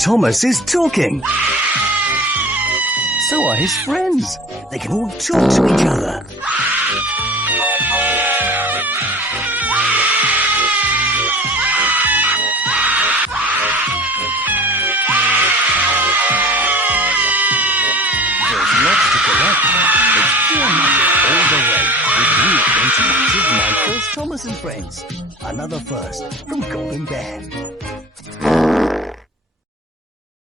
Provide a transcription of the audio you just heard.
Thomas is talking. So are his friends. They can all talk to each other. There's lots to collect. It's pure magic all the way. With new interactive My First Thomas and Friends. Another first from Golden Bear.